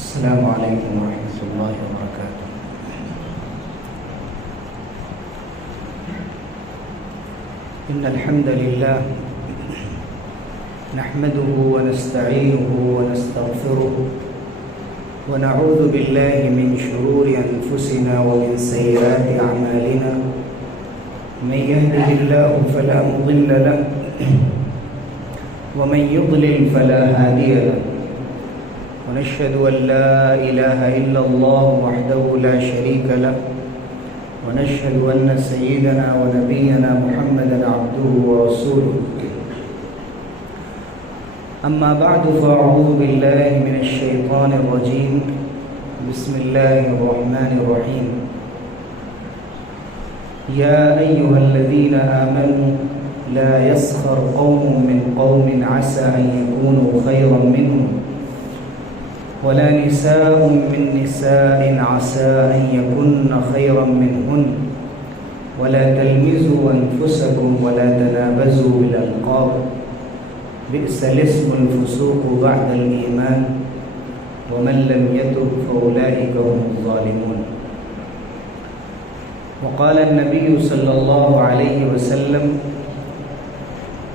السلام عليكم ورحمة الله وبركاته. إن الحمد لله نحمده ونستعينه ونستغفره ونعوذ بالله من شرور أنفسنا ومن سيئات أعمالنا. من يهده الله فلا مضل له ومن يضلل فلا هادي له. ونشهد أن لا إله إلا الله وحده لا شريك له ونشهد أن سيدنا ونبينا محمدا عبده ورسوله. أما بعد فأعوذ بالله من الشيطان الرجيم. بسم الله الرحمن الرحيم. يا أيها الذين آمنوا لا يسخر قوم من قوم عسى أن يكونوا خيرا منهم ولا نساء من نساء عسى أن يكن خيرا منهن ولا تلمزوا أنفسكم ولا تنابزوا بالألقاب بئس الاسم الفسوق بعد الإيمان ومن لم يتب فأولئك هم الظالمون. وقال النبي صلى الله عليه وسلم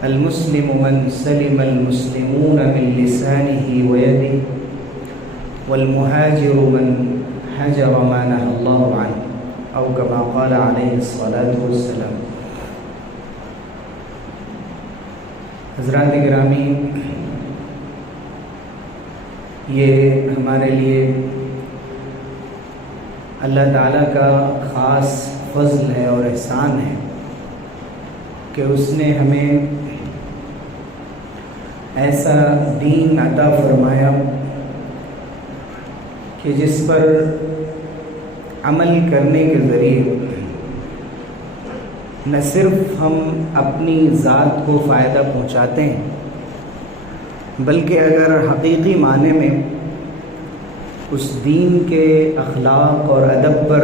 المسلم من سلم المسلمون من لسانه ويده والمهاجر من هجر ما نهى الله عنه أو كما قال عليه الصلاة والسلام. حضرات گرامی، یہ ہمارے لیے اللہ تعالیٰ کا خاص فضل ہے اور احسان ہے کہ اس نے ہمیں ایسا دین عطا فرمایا کہ جس پر عمل کرنے کے ذریعے نہ صرف ہم اپنی ذات کو فائدہ پہنچاتے ہیں بلکہ اگر حقیقی معنی میں اس دین کے اخلاق اور ادب پر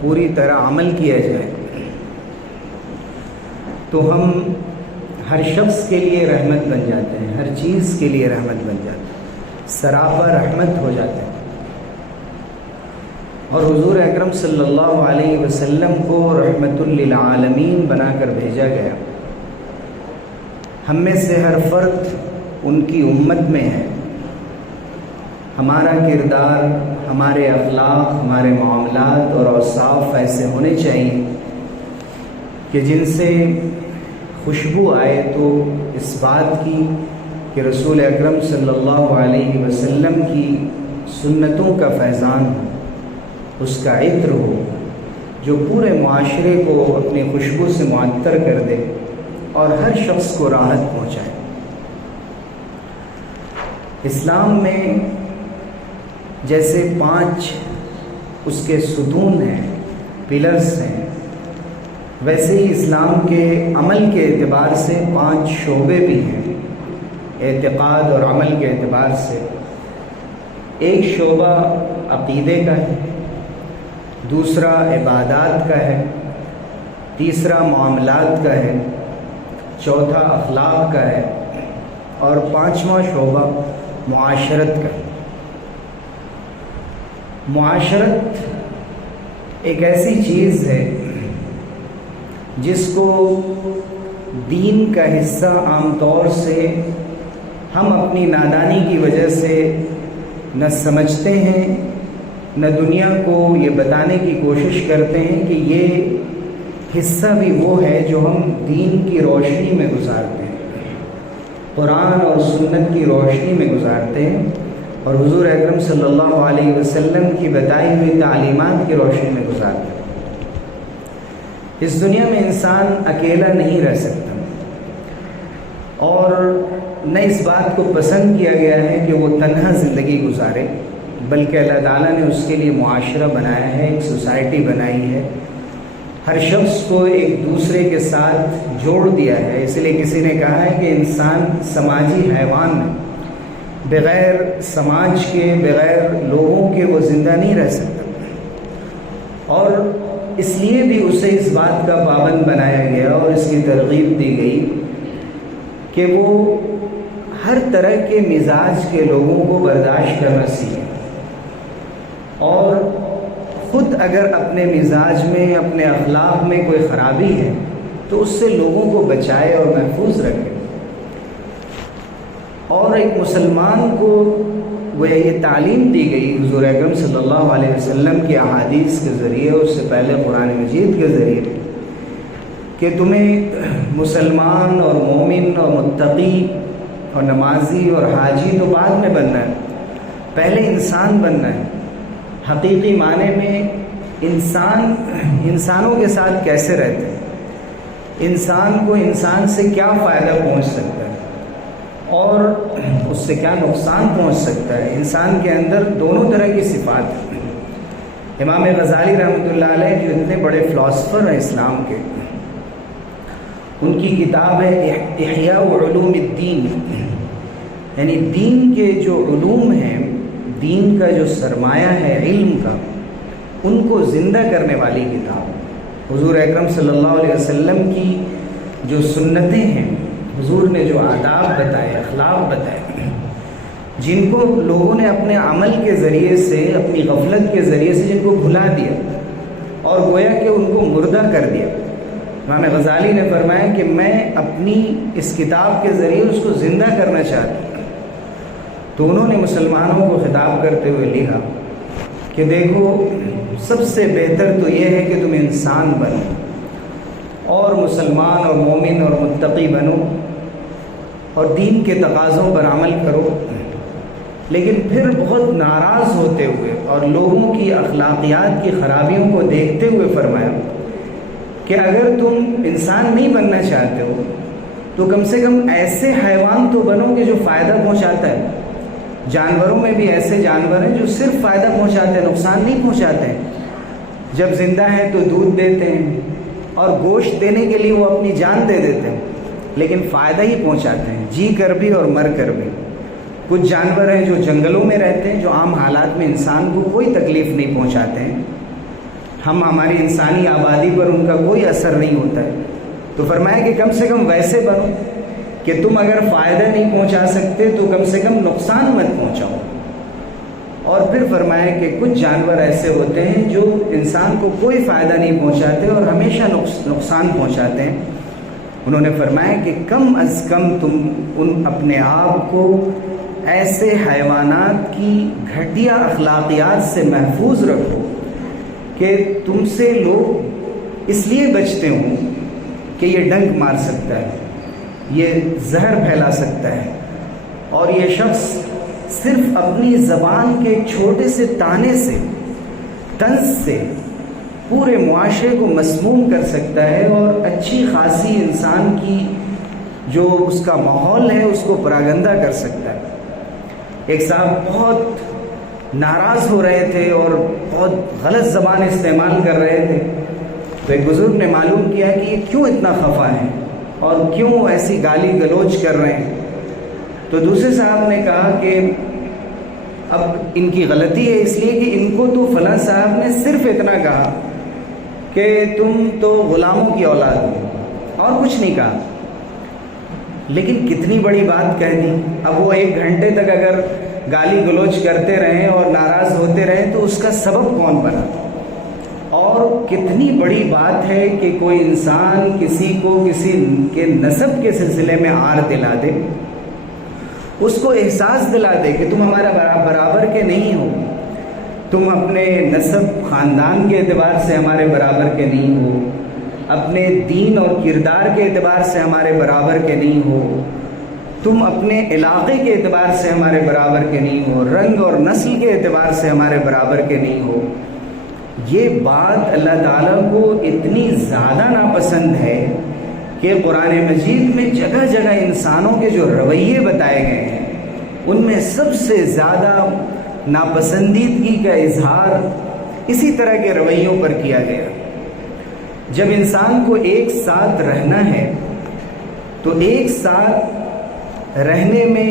پوری طرح عمل کیا جائے تو ہم ہر شخص کے لیے رحمت بن جاتے ہیں، ہر چیز کے لیے رحمت بن جاتے ہیں، سراپا رحمت ہو جاتے ہیں. اور حضور اکرم صلی اللہ علیہ وسلم کو رحمت للعالمین بنا کر بھیجا گیا. ہم میں سے ہر فرد ان کی امت میں ہے. ہمارا کردار، ہمارے اخلاق، ہمارے معاملات اور اوصاف ایسے ہونے چاہیے کہ جن سے خوشبو آئے تو اس بات کی کہ رسول اکرم صلی اللہ علیہ وسلم کی سنتوں کا فیضان ہو، اس کا عطر ہو، جو پورے معاشرے کو اپنی خوشبو سے معطر کر دے اور ہر شخص کو راحت پہنچائے. اسلام میں جیسے 5 اس کے ستون ہیں، پلرز ہیں، ویسے ہی اسلام کے عمل کے اعتبار سے 5 شعبے بھی ہیں. اعتقاد اور عمل کے اعتبار سے ایک شعبہ عقیدے کا ہے، دوسرا عبادات کا ہے، تیسرا معاملات کا ہے، چوتھا اخلاق کا ہے اور 5واں شعبہ معاشرت کا ہے. معاشرت ایک ایسی چیز ہے جس کو دین کا حصہ عام طور سے ہم اپنی نادانی کی وجہ سے نہ سمجھتے ہیں، نہ دنیا کو یہ بتانے کی کوشش کرتے ہیں کہ یہ حصہ بھی وہ ہے جو ہم دین کی روشنی میں گزارتے ہیں، قرآن اور سنت کی روشنی میں گزارتے ہیں اور حضور اکرم صلی اللہ علیہ وسلم کی بتائی ہوئی تعلیمات کی روشنی میں گزارتے ہیں. اس دنیا میں انسان اکیلا نہیں رہ سکتا اور نہ اس بات کو پسند کیا گیا ہے کہ وہ تنہا زندگی گزارے، بلکہ اللہ تعالیٰ نے اس کے لیے معاشرہ بنایا ہے، ایک سوسائٹی بنائی ہے، ہر شخص کو ایک دوسرے کے ساتھ جوڑ دیا ہے. اس لیے کسی نے کہا ہے کہ انسان سماجی حیوان ہے، بغیر سماج کے، بغیر لوگوں کے وہ زندہ نہیں رہ سکتا. اور اس لیے بھی اسے اس بات کا پابند بنایا گیا اور اس کی ترغیب دی گئی کہ وہ ہر طرح کے مزاج کے لوگوں کو برداشت کرنا سیکھیں. اور خود اگر اپنے مزاج میں اپنے اخلاق میں کوئی خرابی ہے تو اس سے لوگوں کو بچائے اور محفوظ رکھے۔ اور ایک مسلمان کو وہ یہ تعلیم دی گئی حضور اکرم صلی اللہ علیہ وسلم کی احادیث کے ذریعے، اس سے پہلے قرآن مجید کے ذریعے، کہ تمہیں مسلمان اور مومن اور متقی اور نمازی اور حاجی تو بعد میں بننا ہے، پہلے انسان بننا ہے۔ حقیقی معنی میں انسانوں کے ساتھ کیسے رہتے ہیں، انسان کو انسان سے کیا فائدہ پہنچ سکتا ہے اور اس سے کیا نقصان پہنچ سکتا ہے۔ انسان کے اندر دونوں طرح کی صفات ہیں۔ امام غزالی رحمۃ اللہ علیہ جو اتنے بڑے فلاسفر ہیں اسلام کے، ان کی کتاب ہے احیاء علوم الدین، یعنی دین کے جو علوم ہیں، دین کا جو سرمایہ ہے علم کا، ان کو زندہ کرنے والی کتاب۔ حضور اکرم صلی اللہ علیہ وسلم کی جو سنتیں ہیں، حضور نے جو آداب بتائے، اخلاق بتائے، جن کو لوگوں نے اپنے عمل کے ذریعے سے، اپنی غفلت کے ذریعے سے جن کو بھلا دیا اور گویا کہ ان کو مردہ کر دیا، امام غزالی نے فرمایا کہ میں اپنی اس کتاب کے ذریعے اس کو زندہ کرنا چاہتا ہوں۔ تو انہوں نے مسلمانوں کو خطاب کرتے ہوئے لکھا کہ دیکھو، سب سے بہتر تو یہ ہے کہ تم انسان بنو اور مسلمان اور مومن اور متقی بنو اور دین کے تقاضوں پر عمل کرو، لیکن پھر بہت ناراض ہوتے ہوئے اور لوگوں کی اخلاقیات کی خرابیوں کو دیکھتے ہوئے فرمایا کہ اگر تم انسان نہیں بننا چاہتے ہو تو کم سے کم ایسے حیوان تو بنو کہ جو فائدہ پہنچاتا ہے۔ جانوروں میں بھی ایسے جانور ہیں جو صرف فائدہ پہنچاتے ہیں، نقصان نہیں پہنچاتے ہیں۔ جب زندہ ہیں تو دودھ دیتے ہیں اور گوشت دینے کے لیے وہ اپنی جان دے دیتے ہیں، لیکن فائدہ ہی پہنچاتے ہیں، جی کر بھی اور مر کر بھی۔ کچھ جانور ہیں جو جنگلوں میں رہتے ہیں، جو عام حالات میں انسان کو کوئی تکلیف نہیں پہنچاتے ہیں، ہماری انسانی آبادی پر ان کا کوئی اثر نہیں ہوتا ہے۔ تو فرمایا کہ کم سے کم ویسے بنو کہ تم اگر فائدہ نہیں پہنچا سکتے تو کم سے کم نقصان مت پہنچاؤ۔ اور پھر فرمایا کہ کچھ جانور ایسے ہوتے ہیں جو انسان کو کوئی فائدہ نہیں پہنچاتے اور ہمیشہ نقصان پہنچاتے ہیں۔ انہوں نے فرمایا کہ کم از کم تم اپنے آپ کو ایسے حیوانات کی گھٹیا اخلاقیات سے محفوظ رکھو کہ تم سے لوگ اس لیے بچتے ہوں کہ یہ ڈنک مار سکتا ہے، یہ زہر پھیلا سکتا ہے، اور یہ شخص صرف اپنی زبان کے چھوٹے سے تانے سے، طنز سے پورے معاشرے کو مسموم کر سکتا ہے اور اچھی خاصی انسان کی جو اس کا ماحول ہے اس کو پراگندہ کر سکتا ہے۔ ایک صاحب بہت ناراض ہو رہے تھے اور بہت غلط زبان استعمال کر رہے تھے، تو ایک بزرگ نے معلوم کیا کہ یہ کیوں اتنا خفا ہے اور کیوں ایسی گالی گلوچ کر رہے ہیں۔ تو دوسرے صاحب نے کہا کہ اب ان کی غلطی ہے اس لیے کہ ان کو تو فلاں صاحب نے صرف اتنا کہا کہ تم تو غلاموں کی اولاد ہو اور کچھ نہیں کہا، لیکن کتنی بڑی بات کہہ دی۔ اب وہ 1 گھنٹے تک اگر گالی گلوچ کرتے رہیں اور ناراض ہوتے رہیں تو اس کا سبب کون بنا؟ اور کتنی بڑی بات ہے کہ کوئی انسان کسی کو کسی کے نسب کے سلسلے میں عار دلا دے، اس کو احساس دلا دے کہ تم ہمارا برابر کے نہیں ہو، تم اپنے نسب خاندان کے اعتبار سے ہمارے برابر کے نہیں ہو، اپنے دین اور کردار کے اعتبار سے ہمارے برابر کے نہیں ہو، تم اپنے علاقے کے اعتبار سے ہمارے برابر کے نہیں ہو، رنگ اور نسل کے اعتبار سے ہمارے برابر کے نہیں ہو۔ یہ بات اللہ تعالیٰ کو اتنی زیادہ ناپسند ہے کہ قرآن مجید میں جگہ جگہ انسانوں کے جو رویے بتائے گئے ہیں ان میں سب سے زیادہ ناپسندیدگی کا اظہار اسی طرح کے رویوں پر کیا گیا۔ جب انسان کو ایک ساتھ رہنا ہے تو ایک ساتھ رہنے میں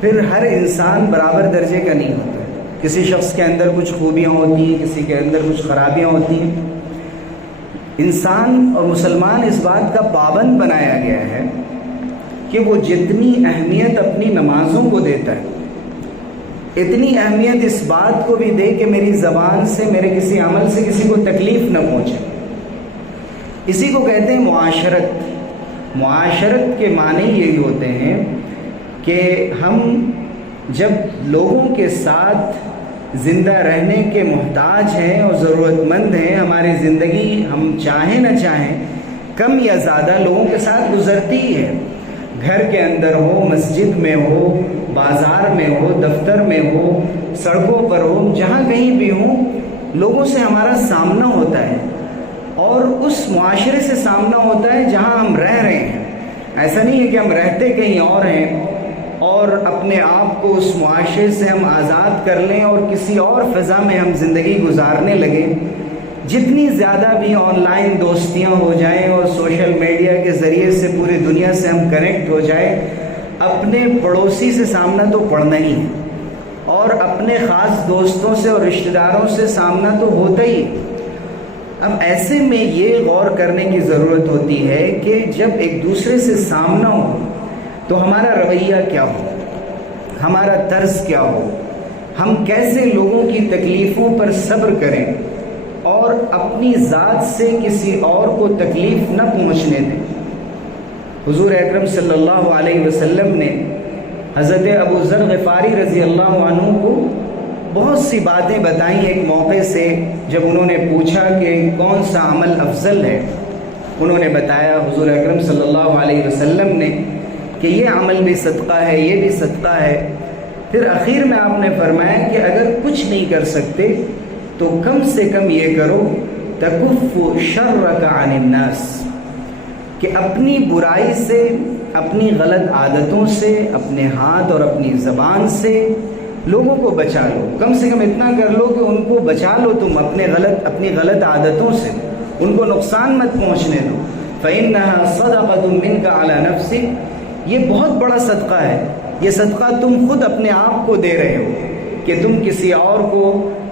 پھر ہر انسان برابر درجے کا نہیں ہوتا ہے۔ کسی شخص کے اندر کچھ خوبیاں ہوتی ہیں، کسی کے اندر کچھ خرابیاں ہوتی ہیں۔ انسان اور مسلمان اس بات کا پابند بنایا گیا ہے کہ وہ جتنی اہمیت اپنی نمازوں کو دیتا ہے اتنی اہمیت اس بات کو بھی دے کہ میری زبان سے، میرے کسی عمل سے کسی کو تکلیف نہ پہنچے۔ اسی کو کہتے ہیں معاشرت۔ معاشرت کے معنی یہی ہوتے ہیں کہ ہم جب لوگوں کے ساتھ زندہ رہنے کے محتاج ہیں اور ضرورت مند ہیں، ہماری زندگی ہم چاہیں نہ چاہیں کم یا زیادہ لوگوں کے ساتھ گزرتی ہے، گھر کے اندر ہو، مسجد میں ہو، بازار میں ہو، دفتر میں ہو، سڑکوں پر ہو، جہاں کہیں بھی ہو، لوگوں سے ہمارا سامنا ہوتا ہے، اور اس معاشرے سے سامنا ہوتا ہے جہاں ہم رہ رہے ہیں۔ ایسا نہیں ہے کہ ہم رہتے کہیں اور ہیں اور اپنے آپ کو اس معاشرے سے ہم آزاد کر لیں اور کسی اور فضا میں ہم زندگی گزارنے لگیں۔ جتنی زیادہ بھی آن لائن دوستیاں ہو جائیں اور سوشل میڈیا کے ذریعے سے پوری دنیا سے ہم کنیکٹ ہو جائیں، اپنے پڑوسی سے سامنا تو پڑنا ہی ہے، اور اپنے خاص دوستوں سے اور رشتہ داروں سے سامنا تو ہوتا ہی۔ اب ایسے میں یہ غور کرنے کی ضرورت ہوتی ہے کہ جب ایک دوسرے سے سامنا ہو تو ہمارا رویہ کیا ہو، ہمارا طرز کیا ہو، ہم کیسے لوگوں کی تکلیفوں پر صبر کریں اور اپنی ذات سے کسی اور کو تکلیف نہ پہنچنے دیں۔ حضور اکرم صلی اللہ علیہ وسلم نے حضرت ابو ذر غفاری رضی اللہ عنہ کو بہت سی باتیں بتائیں۔ ایک موقع سے جب انہوں نے پوچھا کہ کون سا عمل افضل ہے، انہوں نے بتایا حضور اکرم صلی اللہ علیہ وسلم نے کہ یہ عمل بھی صدقہ ہے، یہ بھی صدقہ ہے۔ پھر اخیر میں آپ نے فرمایا کہ اگر کچھ نہیں کر سکتے تو کم سے کم یہ کرو، تکف شرک عن الناس، کہ اپنی برائی سے، اپنی غلط عادتوں سے، اپنے ہاتھ اور اپنی زبان سے لوگوں کو بچا لو۔ کم سے کم اتنا کر لو کہ ان کو بچا لو، تم اپنی غلط عادتوں سے ان کو نقصان مت پہنچنے دو۔ فإنها صدقة منك على نفسك، یہ بہت بڑا صدقہ ہے، یہ صدقہ تم خود اپنے آپ کو دے رہے ہو کہ تم کسی اور کو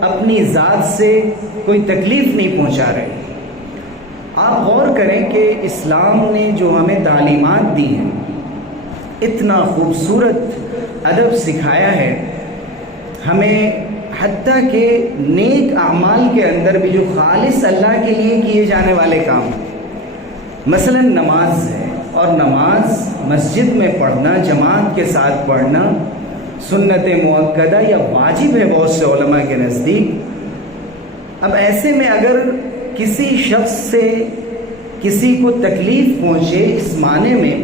اپنی ذات سے کوئی تکلیف نہیں پہنچا رہے۔ آپ غور کریں کہ اسلام نے جو ہمیں تعلیمات دی ہیں، اتنا خوبصورت ادب سکھایا ہے ہمیں، حتیٰ کہ نیک اعمال کے اندر بھی جو خالص اللہ کے لیے کیے جانے والے کام، مثلا نماز ہے، اور نماز مسجد میں پڑھنا، جماعت کے ساتھ پڑھنا سنت مؤکدہ یا واجب ہے بہت سے علماء کے نزدیک۔ اب ایسے میں اگر کسی شخص سے کسی کو تکلیف پہنچے، اس معنی میں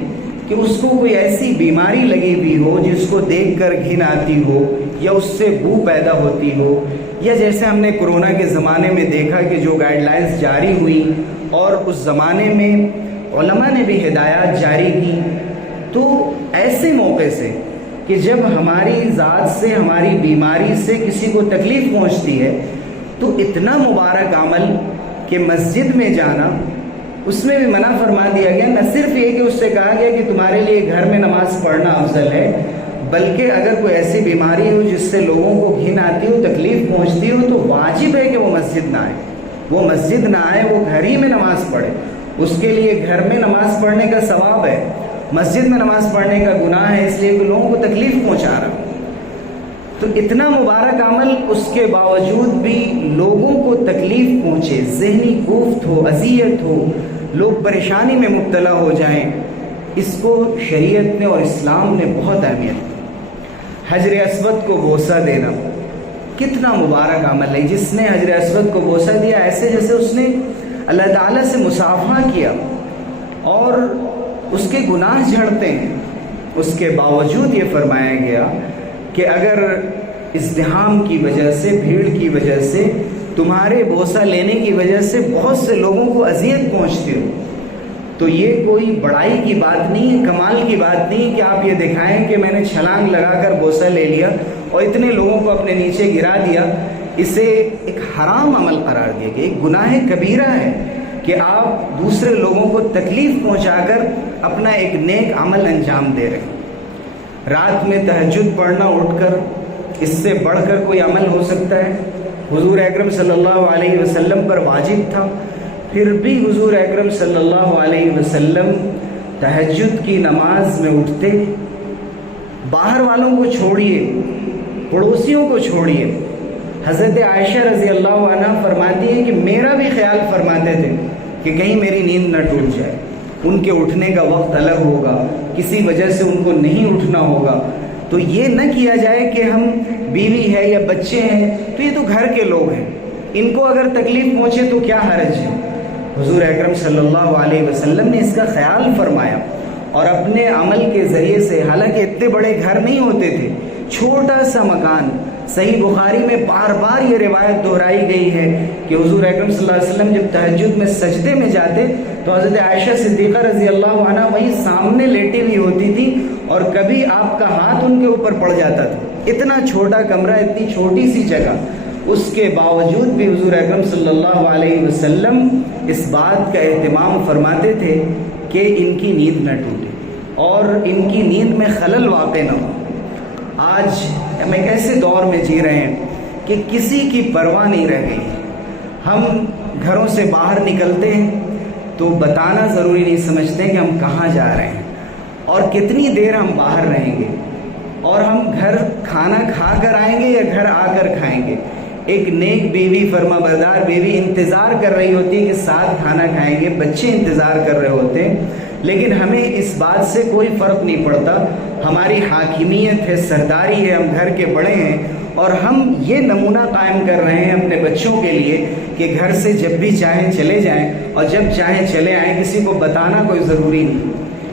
کہ اس کو کوئی ایسی بیماری لگی ہوئی ہو جس کو دیکھ کر گھن آتی ہو یا اس سے بو پیدا ہوتی ہو، یا جیسے ہم نے کرونا کے زمانے میں دیکھا کہ جو گائیڈ لائنز جاری ہوئی اور اس زمانے میں علماء نے بھی ہدایات جاری کی، تو ایسے موقع سے کہ جب ہماری ذات سے، ہماری بیماری سے کسی کو تکلیف پہنچتی ہے، تو اتنا مبارک عمل کہ مسجد میں جانا، اس میں بھی منع فرما دیا گیا۔ نہ صرف یہ کہ اس سے کہا گیا کہ تمہارے لیے گھر میں نماز پڑھنا افضل ہے، بلکہ اگر کوئی ایسی بیماری ہو جس سے لوگوں کو گھن آتی ہو، تکلیف پہنچتی ہو، تو واجب ہے کہ وہ مسجد نہ آئے، وہ مسجد نہ آئے، وہ گھر ہی میں نماز پڑھے۔ اس کے لیے گھر میں نماز پڑھنے کا ثواب ہے، مسجد میں نماز پڑھنے کا گناہ ہے، اس لیے کہ لوگوں کو تکلیف پہنچا رہا۔ تو اتنا مبارک عمل، اس کے باوجود بھی لوگوں کو تکلیف پہنچے، ذہنی کوفت ہو، اذیت ہو، لوگ پریشانی میں مبتلا ہو جائیں، اس کو شریعت نے اور اسلام نے بہت اہمیت دی۔ حجر اسود کو بوسہ دینا کتنا مبارک عمل ہے۔ جس نے حجر اسود کو بوسہ دیا، ایسے جیسے اس نے اللہ تعالیٰ سے مصافحہ کیا، اور اس کے گناہ جھڑتے ہیں۔ اس کے باوجود یہ فرمایا گیا کہ اگر ازدحام کی وجہ سے، بھیڑ کی وجہ سے، تمہارے بوسہ لینے کی وجہ سے بہت سے لوگوں کو اذیت پہنچتی ہو، تو یہ کوئی بڑائی کی بات نہیں ہے، کمال کی بات نہیں کہ آپ یہ دکھائیں کہ میں نے چھلانگ لگا کر بوسہ لے لیا اور اتنے لوگوں کو اپنے نیچے گرا دیا۔ اسے ایک حرام عمل قرار دیا گیا، ایک گناہ کبیرہ ہے کہ آپ دوسرے لوگوں کو تکلیف پہنچا کر اپنا ایک نیک عمل انجام دے رہے ہیں۔ رات میں تہجد پڑھنا اٹھ کر، اس سے بڑھ کر کوئی عمل ہو سکتا ہے؟ حضور اکرم صلی اللہ علیہ وسلم پر واجب تھا، پھر بھی حضور اکرم صلی اللہ علیہ وسلم تہجد کی نماز میں اٹھتے۔ باہر والوں کو چھوڑیے، پڑوسیوں کو چھوڑیے، حضرت عائشہ رضی اللہ عنہ فرماتی ہیں کہ میرا بھی خیال فرماتے تھے کہ کہیں میری نیند نہ ٹوٹ جائے، ان کے اٹھنے کا وقت الگ ہوگا، کسی وجہ سے ان کو نہیں اٹھنا ہوگا، تو یہ نہ کیا جائے کہ ہم بیوی ہے یا بچے ہیں تو یہ تو گھر کے لوگ ہیں، ان کو اگر تکلیف پہنچے تو کیا حرج ہے۔ حضور اکرم صلی اللہ علیہ وسلم نے اس کا خیال فرمایا اور اپنے عمل کے ذریعے سے، حالانکہ اتنے بڑے گھر نہیں ہوتے تھے، چھوٹا سا مکان، صحیح بخاری میں بار بار یہ روایت دہرائی گئی ہے کہ حضور اکرم صلی اللہ علیہ وسلم جب تہجد میں سجدے میں جاتے تو حضرت عائشہ صدیقہ رضی اللہ عنہ وہیں سامنے لیٹی ہوئی ہوتی تھی اور کبھی آپ کا ہاتھ ان کے اوپر پڑ جاتا تھا۔ اتنا چھوٹا کمرہ، اتنی چھوٹی سی جگہ، اس کے باوجود بھی حضور اکرم صلی اللہ علیہ وسلم اس بات کا اہتمام فرماتے تھے کہ ان کی نیند نہ ٹوٹے اور ان کی نیند میں خلل واقع نہ ہو۔ آج ہم ایک ایسے دور میں جی رہے ہیں کہ کسی کی پرواہ نہیں رہ گئی۔ ہم گھروں سے باہر نکلتے ہیں تو بتانا ضروری نہیں سمجھتے کہ ہم کہاں جا رہے ہیں اور کتنی دیر ہم باہر رہیں گے، اور ہم گھر کھانا کھا کر آئیں گے یا گھر آ کر کھائیں گے۔ ایک نیک بیوی، فرما بردار بیوی انتظار کر رہی ہوتی ہے کہ ساتھ کھانا کھائیں گے، بچے انتظار کر رہے ہوتے ہیں، لیکن ہمیں اس بات سے کوئی فرق نہیں پڑتا۔ ہماری حاکمیت ہے، سرداری ہے، ہم گھر کے بڑے ہیں اور ہم یہ نمونہ قائم کر رہے ہیں اپنے بچوں کے لیے کہ گھر سے جب بھی چاہیں چلے جائیں اور جب چاہیں چلے آئیں، کسی کو بتانا کوئی ضروری نہیں۔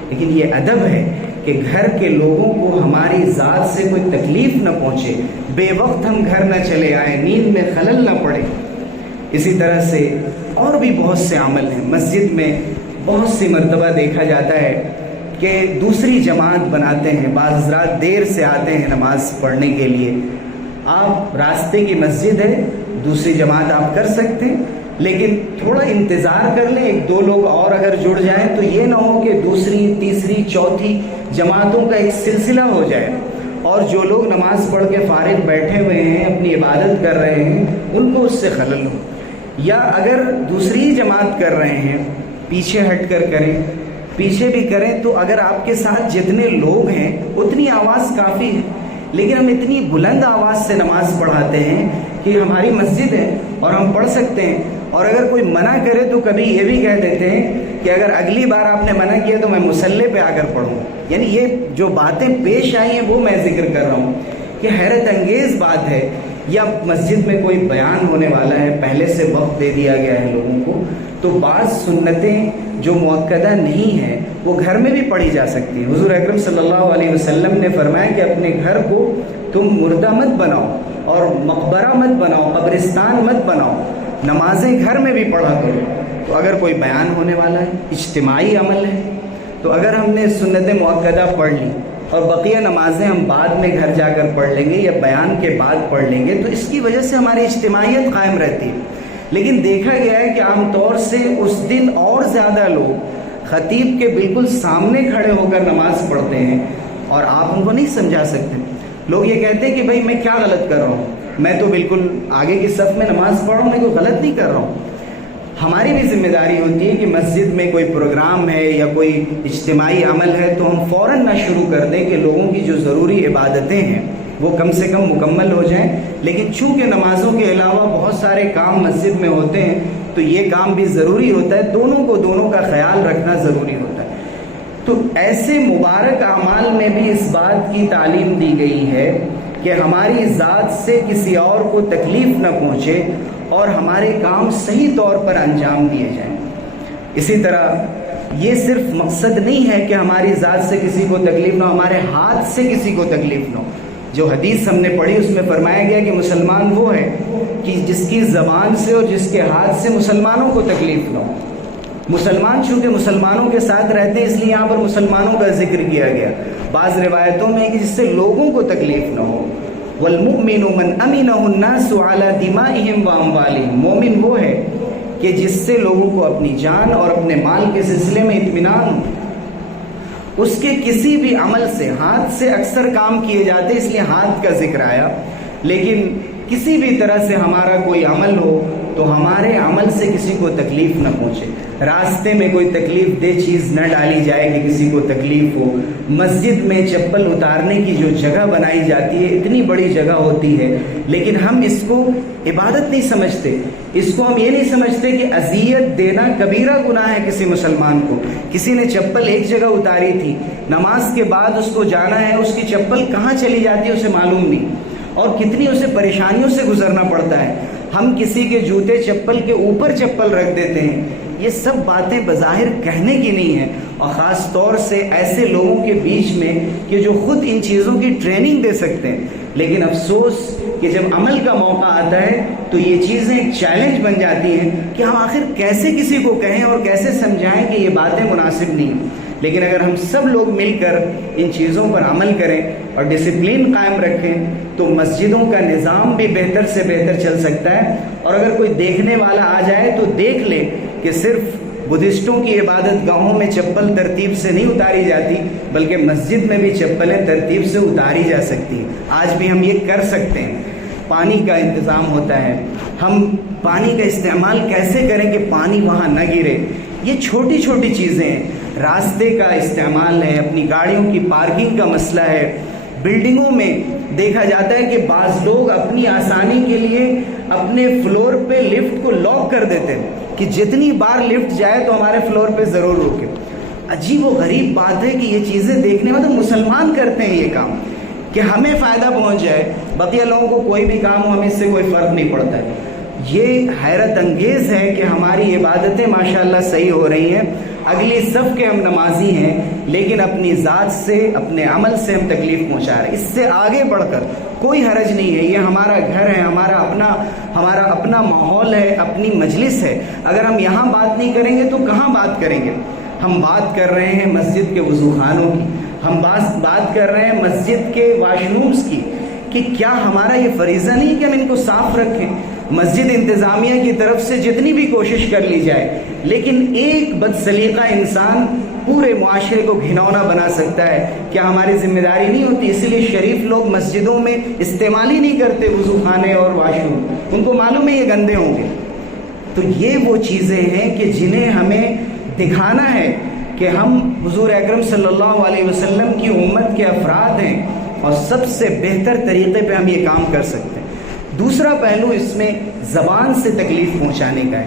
لیکن یہ ادب ہے کہ گھر کے لوگوں کو ہماری ذات سے کوئی تکلیف نہ پہنچے، بے وقت ہم گھر نہ چلے آئیں، نیند میں خلل نہ پڑے۔ اسی طرح سے اور بھی بہت سے عمل ہیں۔ مسجد میں بہت سی مرتبہ دیکھا جاتا ہے کہ دوسری جماعت بناتے ہیں، بعض حضرات دیر سے آتے ہیں نماز پڑھنے کے لیے۔ آپ راستے کی مسجد ہے، دوسری جماعت آپ کر سکتے ہیں، لیکن تھوڑا انتظار کر لیں، ایک دو لوگ اور اگر جڑ جائیں تو یہ نہ ہو کہ دوسری، تیسری، چوتھی جماعتوں کا ایک سلسلہ ہو جائے اور جو لوگ نماز پڑھ کے فارغ بیٹھے ہوئے ہیں، اپنی عبادت کر رہے ہیں، ان کو اس سے خلل ہو۔ یا اگر دوسری جماعت کر رہے ہیں، پیچھے ہٹ کر کریں، پیچھے بھی کریں تو اگر آپ کے ساتھ جتنے لوگ ہیں اتنی آواز کافی ہے، لیکن ہم اتنی بلند آواز سے نماز پڑھاتے ہیں کہ ہماری مسجد ہے اور ہم پڑھ سکتے ہیں، اور اگر کوئی منع کرے تو کبھی یہ بھی کہہ دیتے ہیں کہ اگر اگلی بار آپ نے منع کیا تو میں مصلی پہ آ کر پڑھوں۔ یعنی یہ جو باتیں پیش آئی ہیں وہ میں ذکر کر رہا ہوں کہ حیرت انگیز بات ہے۔ یا مسجد میں کوئی بیان ہونے والا ہے، پہلے سے وقت دے دیا گیا ہے لوگوں کو، تو بعض سنتیں جو مؤکدہ نہیں ہیں وہ گھر میں بھی پڑھی جا سکتی ہیں۔ حضور اکرم صلی اللہ علیہ وسلم نے فرمایا کہ اپنے گھر کو تم مردہ مت بناؤ اور مقبرہ مت بناؤ، قبرستان مت بناؤ، نمازیں گھر میں بھی پڑھا کرو۔ تو اگر کوئی بیان ہونے والا ہے، اجتماعی عمل ہے، تو اگر ہم نے سنت مؤکدہ پڑھ لی اور بقیہ نمازیں ہم بعد میں گھر جا کر پڑھ لیں گے یا بیان کے بعد پڑھ لیں گے تو اس کی وجہ سے ہماری اجتماعیت قائم رہتی ہے۔ لیکن دیکھا گیا ہے کہ عام طور سے اس دن اور زیادہ لوگ خطیب کے بالکل سامنے کھڑے ہو کر نماز پڑھتے ہیں اور آپ ان کو نہیں سمجھا سکتے۔ لوگ یہ کہتے ہیں کہ بھائی میں کیا غلط کر رہا ہوں، میں تو بالکل آگے کی صف میں نماز پڑھ رہا ہوں، میں کوئی غلط نہیں کر رہا ہوں۔ ہماری بھی ذمہ داری ہوتی ہے کہ مسجد میں کوئی پروگرام ہے یا کوئی اجتماعی عمل ہے تو ہم فوراً نہ شروع کر دیں کہ لوگوں کی جو ضروری عبادتیں ہیں وہ کم سے کم مکمل ہو جائیں، لیکن چونکہ نمازوں کے علاوہ بہت سارے کام مسجد میں ہوتے ہیں تو یہ کام بھی ضروری ہوتا ہے، دونوں کا خیال رکھنا ضروری ہوتا ہے۔ تو ایسے مبارک اعمال میں بھی اس بات کی تعلیم دی گئی ہے کہ ہماری ذات سے کسی اور کو تکلیف نہ پہنچے اور ہمارے کام صحیح طور پر انجام دیے جائیں۔ اسی طرح یہ صرف مقصد نہیں ہے کہ ہماری ذات سے کسی کو تکلیف نہ ہو، ہمارے ہاتھ سے کسی کو تکلیف نہ ہو۔ جو حدیث ہم نے پڑھی اس میں فرمایا گیا کہ مسلمان وہ ہے کہ جس کی زبان سے اور جس کے ہاتھ سے مسلمانوں کو تکلیف نہ ہو۔ مسلمان چونکہ مسلمانوں کے ساتھ رہتے ہیں اس لیے یہاں پر مسلمانوں کا ذکر کیا گیا۔ بعض روایتوں میں کہ جس سے لوگوں کو تکلیف نہ ہو۔ والمؤمن من امنہ الناس علی دمائہم واموالہم، مومن وہ ہے کہ جس سے لوگوں کو اپنی جان اور اپنے مال کے سلسلے میں اطمینان ہو۔ اس کے کسی بھی عمل سے، ہاتھ سے اکثر کام کیے جاتے اس لیے ہاتھ کا ذکر آیا، لیکن کسی بھی طرح سے ہمارا کوئی عمل ہو تو ہمارے عمل سے کسی کو تکلیف نہ پہنچے، راستے میں کوئی تکلیف دہ چیز نہ ڈالی جائے کہ کسی کو تکلیف ہو۔ مسجد میں چپل اتارنے کی جو جگہ بنائی جاتی ہے، اتنی بڑی جگہ ہوتی ہے، لیکن ہم اس کو عبادت نہیں سمجھتے، اس کو ہم یہ نہیں سمجھتے کہ اذیت دینا کبیرہ گناہ ہے کسی مسلمان کو۔ کسی نے چپل ایک جگہ اتاری تھی، نماز کے بعد اس کو جانا ہے، اس کی چپل کہاں چلی جاتی ہے اسے معلوم نہیں، اور کتنی اسے پریشانیوں سے گزرنا پڑتا ہے۔ ہم کسی کے جوتے چپل کے اوپر چپل رکھ دیتے ہیں۔ یہ سب باتیں بظاہر کہنے کی نہیں ہیں، اور خاص طور سے ایسے لوگوں کے بیچ میں کہ جو خود ان چیزوں کی ٹریننگ دے سکتے ہیں، لیکن افسوس کہ جب عمل کا موقع آتا ہے تو یہ چیزیں ایک چیلنج بن جاتی ہیں کہ ہم آخر کیسے کسی کو کہیں اور کیسے سمجھائیں کہ یہ باتیں مناسب نہیں ہیں۔ لیکن اگر ہم سب لوگ مل کر ان چیزوں پر عمل کریں اور ڈسپلن قائم رکھیں تو مسجدوں کا نظام بھی بہتر سے بہتر چل سکتا ہے۔ اور اگر کوئی دیکھنے والا آ جائے تو دیکھ لے کہ صرف بدھسٹوں کی عبادت گاہوں میں چپل ترتیب سے نہیں اتاری جاتی، بلکہ مسجد میں بھی چپلیں ترتیب سے اتاری جا سکتی ہیں۔ آج بھی ہم یہ کر سکتے ہیں۔ پانی کا انتظام ہوتا ہے، ہم پانی کا استعمال کیسے کریں کہ پانی وہاں نہ گرے، یہ چھوٹی چھوٹی چیزیں ہیں۔ راستے کا استعمال ہے، اپنی گاڑیوں کی پارکنگ کا مسئلہ ہے۔ بلڈنگوں میں دیکھا جاتا ہے کہ بعض لوگ اپنی آسانی کے لیے اپنے فلور پہ لفٹ کو لاک کر دیتے ہیں کہ جتنی بار لفٹ جائے تو ہمارے فلور پہ ضرور روکے۔ عجیب و غریب بات ہے کہ یہ چیزیں دیکھنے میں تو مسلمان کرتے ہیں یہ کام کہ ہمیں فائدہ پہنچ جائے، بقیہ لوگوں کو کوئی بھی کام ہو ہمیں اس سے کوئی فرق نہیں پڑتا ہے۔ یہ حیرت انگیز ہے کہ ہماری عبادتیں ماشاءاللہ صحیح ہو رہی ہیں، اگلی صف کے ہم نمازی ہیں، لیکن اپنی ذات سے اپنے عمل سے ہم تکلیف پہنچا رہے ہیں۔ اس سے آگے بڑھ کر کوئی حرج نہیں ہے، یہ ہمارا گھر ہے، ہمارا اپنا ماحول ہے، اپنی مجلس ہے۔ اگر ہم یہاں بات نہیں کریں گے تو کہاں بات کریں گے؟ ہم بات کر رہے ہیں مسجد کے وضو خانوں کی، ہم بات کر رہے ہیں مسجد کے واش رومز کی، کہ کیا ہمارا یہ فریضہ نہیں کہ ہم ان کو صاف رکھیں؟ مسجد انتظامیہ کی طرف سے جتنی بھی کوشش کر لی جائے، لیکن ایک بد سلیقہ انسان پورے معاشرے کو گھناؤنا بنا سکتا ہے۔ کیا ہماری ذمہ داری نہیں ہوتی؟ اسی لیے شریف لوگ مسجدوں میں استعمال ہی نہیں کرتے وضو خانے اور واش روم، ان کو معلوم ہے یہ گندے ہوں گے۔ تو یہ وہ چیزیں ہیں کہ جنہیں ہمیں دکھانا ہے کہ ہم حضور اکرم صلی اللہ علیہ وسلم کی امت کے افراد ہیں، اور سب سے بہتر طریقے پہ ہم یہ کام کر سکتے ہیں۔ دوسرا پہلو اس میں زبان سے تکلیف پہنچانے کا ہے۔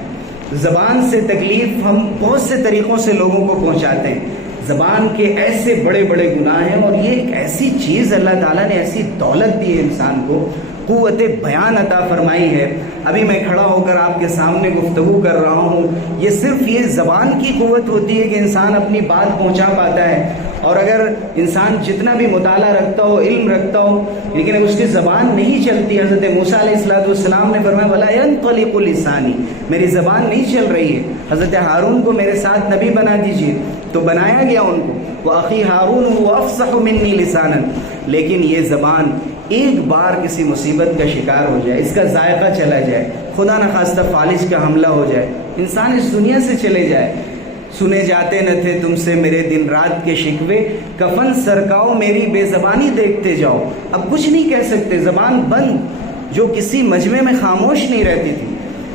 زبان سے تکلیف ہم بہت سے طریقوں سے لوگوں کو پہنچاتے ہیں۔ زبان کے ایسے بڑے بڑے گناہ ہیں، اور یہ ایک ایسی چیز اللہ تعالیٰ نے ایسی دولت دی ہے انسان کو، قوت بیان عطا فرمائی ہے۔ ابھی میں کھڑا ہو کر آپ کے سامنے گفتگو کر رہا ہوں، یہ صرف یہ زبان کی قوت ہوتی ہے کہ انسان اپنی بات پہنچا پاتا ہے۔ اور اگر انسان جتنا بھی مطالعہ رکھتا ہو، علم رکھتا ہو، لیکن اس کی زبان نہیں چلتی، حضرت موسیٰ علیہ السلام نے فرمایا وَلَا يَنطَلِقُ لِسَانِي، میری زبان نہیں چل رہی ہے، حضرت ہارون کو میرے ساتھ نبی بنا دیجیے، تو بنایا گیا ان کو، وَأَخِي هَارُونُ هُوَ أَفْصَحُ مِنِّي لِسَانًا۔ لیکن یہ زبان ایک بار کسی مصیبت کا شکار ہو جائے، اس کا ذائقہ چلا جائے، خدا نخواستہ فالج کا حملہ ہو جائے، انسان اس دنیا سے چلے جائے۔ سنے جاتے نہ تھے تم سے میرے دن رات کے شکوے، کفن سرکاؤ میری بے زبانی دیکھتے جاؤ۔ اب کچھ نہیں کہہ سکتے، زبان بند، جو کسی مجمع میں خاموش نہیں رہتی تھی۔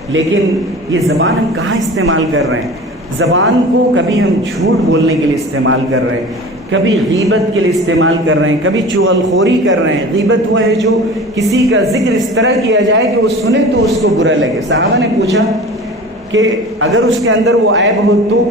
لیکن یہ زبان ہم کہاں استعمال کر رہے ہیں؟ زبان کو کبھی ہم جھوٹ بولنے کے لیے استعمال کر رہے ہیں، کبھی غیبت کے لیے استعمال کر رہے ہیں، کبھی چغلخوری کر رہے ہیں۔ غیبت وہ ہے جو کسی کا ذکر اس طرح کیا جائے کہ وہ سنے تو اس کو برا لگے۔ صحابہ نے پوچھا کہ اگر اس کے اندر وہ عیب ہو تو،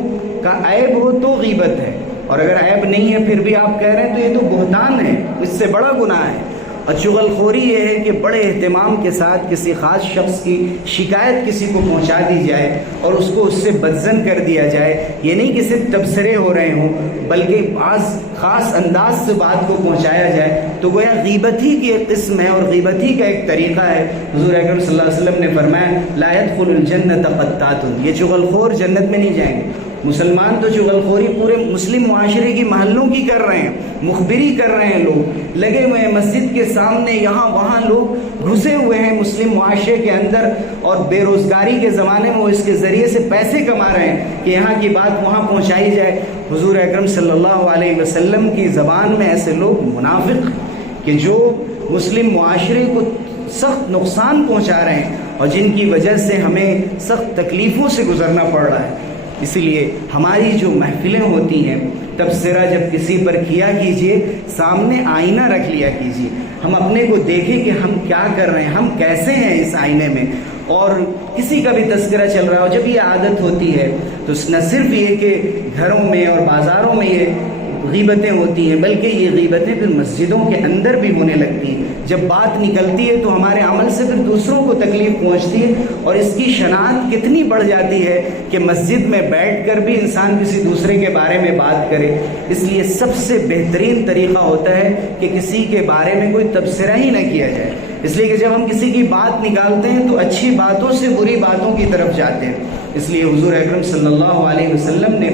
کا عیب ہو تو غیبت ہے، اور اگر عیب نہیں ہے پھر بھی آپ کہہ رہے ہیں تو یہ تو بہتان ہے، اس سے بڑا گناہ ہے۔ اور چغلخوری یہ ہے کہ بڑے اہتمام کے ساتھ کسی خاص شخص کی شکایت کسی کو پہنچا دی جائے اور اس کو اس سے بدظن کر دیا جائے۔ یہ نہیں کہ صرف تبصرے ہو رہے ہوں، بلکہ بعض خاص انداز سے بات کو پہنچایا جائے، تو گویا غیبت ہی کی ایک قسم ہے اور غیبت ہی کا ایک طریقہ ہے۔ حضور اکرم صلی اللہ علیہ وسلم نے فرمایا لا يدخل الجنت قطات، یہ چغلخور جنت میں نہیں جائیں گے۔ مسلمان تو چغلخوری پورے مسلم معاشرے کی محلوں کی کر رہے ہیں، مخبری کر رہے ہیں، لوگ لگے ہوئے ہیں مسجد کے سامنے، یہاں وہاں لوگ گھسے ہوئے ہیں مسلم معاشرے کے اندر، اور بے روزگاری کے زمانے میں وہ اس کے ذریعے سے پیسے کما رہے ہیں کہ یہاں کی بات وہاں پہنچائی جائے۔ حضور اکرم صلی اللہ علیہ وسلم کی زبان میں ایسے لوگ منافق کہ جو مسلم معاشرے کو سخت نقصان پہنچا رہے ہیں اور جن کی وجہ سے ہمیں سخت تکلیفوں سے گزرنا پڑ رہا ہے۔ اس لیے ہماری جو محفلیں ہوتی ہیں، تبصرہ جب کسی پر کیا کیجئے، سامنے آئینہ رکھ لیا کیجئے، ہم اپنے کو دیکھیں کہ ہم کیا کر رہے ہیں، ہم کیسے ہیں اس آئینے میں۔ اور کسی کا بھی تذکرہ چل رہا ہو، جب یہ عادت ہوتی ہے تو نہ صرف یہ کہ گھروں میں اور بازاروں میں یہ غیبتیں ہوتی ہیں، بلکہ یہ غیبتیں پھر مسجدوں کے اندر بھی ہونے لگتی ہیں۔ جب بات نکلتی ہے تو ہمارے عمل سے پھر دوسروں کو تکلیف پہنچتی ہے، اور اس کی شناعت کتنی بڑھ جاتی ہے کہ مسجد میں بیٹھ کر بھی انسان کسی دوسرے کے بارے میں بات کرے۔ اس لیے سب سے بہترین طریقہ ہوتا ہے کہ کسی کے بارے میں کوئی تبصرہ ہی نہ کیا جائے، اس لیے کہ جب ہم کسی کی بات نکالتے ہیں تو اچھی باتوں سے بری باتوں کی طرف جاتے ہیں۔ اس لیے حضور اکرم صلی اللہ علیہ وسلم نے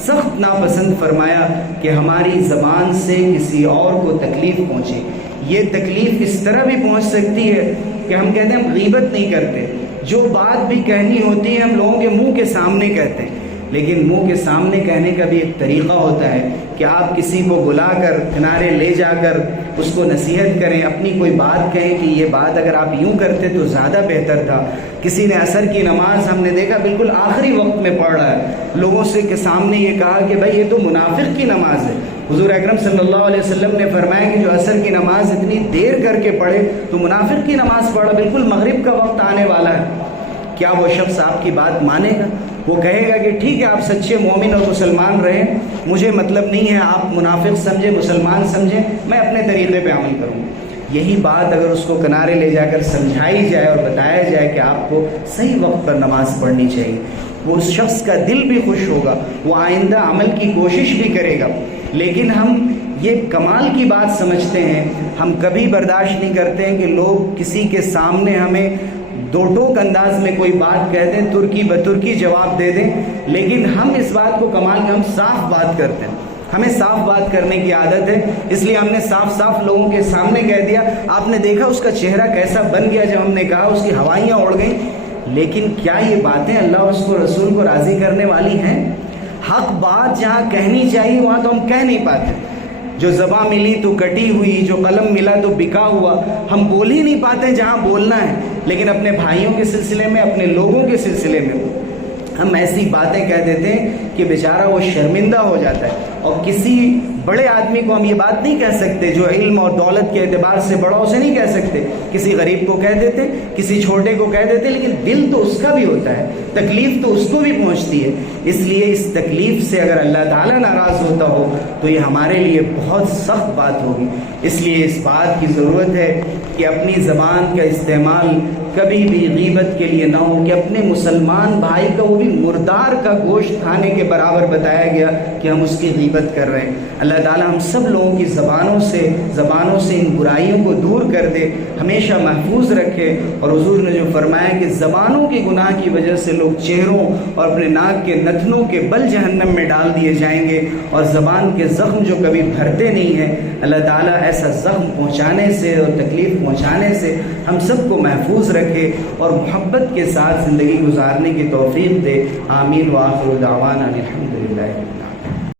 سخت ناپسند فرمایا کہ ہماری زبان سے کسی اور کو تکلیف پہنچے۔ یہ تکلیف اس طرح بھی پہنچ سکتی ہے کہ ہم کہتے ہیں ہم غیبت نہیں کرتے، جو بات بھی کہنی ہوتی ہے ہم لوگوں کے منہ کے سامنے کہتے ہیں، لیکن منہ کے سامنے کہنے کا بھی ایک طریقہ ہوتا ہے کہ آپ کسی کو بلا کر کنارے لے جا کر اس کو نصیحت کریں، اپنی کوئی بات کہیں کہ یہ بات اگر آپ یوں کرتے تو زیادہ بہتر تھا۔ کسی نے عصر کی نماز ہم نے دیکھا بالکل آخری وقت میں پڑھ رہا ہے، لوگوں سے کے سامنے یہ کہا کہ بھائی یہ تو منافق کی نماز ہے۔ حضور اکرم صلی اللہ علیہ وسلم نے فرمایا کہ جو عصر کی نماز اتنی دیر کر کے پڑھے تو منافق کی نماز پڑھا، بالکل مغرب کا وقت آنے والا ہے۔ کیا وہ شخص آپ کی بات مانے گا؟ وہ کہے گا کہ ٹھیک ہے آپ سچے مومن اور مسلمان رہیں، مجھے مطلب نہیں ہے آپ منافق سمجھیں مسلمان سمجھیں، میں اپنے طریقے پہ عمل کروں۔ یہی بات اگر اس کو کنارے لے جا کر سمجھائی جائے اور بتایا جائے کہ آپ کو صحیح وقت پر نماز پڑھنی چاہیے، وہ اس شخص کا دل بھی خوش ہوگا، وہ آئندہ عمل کی کوشش بھی کرے گا۔ لیکن ہم یہ کمال کی بات سمجھتے ہیں، ہم کبھی برداشت نہیں کرتے ہیں کہ لوگ کسی کے سامنے ہمیں دو ٹوک انداز میں کوئی بات کہہ دیں، ترکی بترکی جواب دے دیں، لیکن ہم اس بات کو کمال کہ ہم صاف بات کرتے ہیں، ہمیں صاف بات کرنے کی عادت ہے، اس لیے ہم نے صاف صاف لوگوں کے سامنے کہہ دیا۔ آپ نے دیکھا اس کا چہرہ کیسا بن گیا جب ہم نے کہا، اس کی ہوائیاں اڑ گئیں۔ لیکن کیا یہ باتیں اللہ اور اس کو رسول کو راضی کرنے والی ہیں؟ حق بات جہاں کہنی چاہیے وہاں تو ہم کہہ نہیں پاتے، جو زباں ملی تو کٹی ہوئی، جو قلم ملا تو بکا ہوا، ہم بول ہی نہیں پاتے جہاں بولنا ہے۔ لیکن اپنے بھائیوں کے سلسلے میں، اپنے لوگوں کے سلسلے میں ہم ایسی باتیں کہہ دیتے ہیں کہ بیچارہ وہ شرمندہ ہو جاتا ہے۔ اور کسی بڑے آدمی کو ہم یہ بات نہیں کہہ سکتے جو علم اور دولت کے اعتبار سے بڑا، اسے نہیں کہہ سکتے، کسی غریب کو کہہ دیتے، کسی چھوٹے کو کہہ دیتے، لیکن دل تو اس کا بھی ہوتا ہے، تکلیف تو اس کو بھی پہنچتی ہے۔ اس لیے اس تکلیف سے اگر اللہ تعالیٰ ناراض ہوتا ہو تو یہ ہمارے لیے بہت سخت بات ہوگی۔ اس لیے اس بات کی ضرورت ہے کہ اپنی زبان کا استعمال کبھی بھی غیبت کے لیے نہ ہو، کہ اپنے مسلمان بھائی کا، وہ بھی مردار کا گوشت کھانے کے برابر بتایا گیا کہ ہم اس کی غیبت کر رہے ہیں۔ اللہ تعالیٰ ہم سب لوگوں کی زبانوں سے ان برائیوں کو دور کر دے، ہمیشہ محفوظ رکھے۔ اور حضور نے جو فرمایا کہ زبانوں کے گناہ کی وجہ سے لوگ چہروں اور اپنے ناک کے نتنوں کے بل جہنم میں ڈال دیے جائیں گے، اور زبان کے زخم جو کبھی بھرتے نہیں ہیں، اللہ تعالیٰ ایسا زخم پہنچانے سے اور تکلیف پہنچانے سے ہم سب کو محفوظ رکھے اور محبت کے ساتھ زندگی گزارنے کی توفیق دے۔ آمین وآخر دعوانا الحمدللہ۔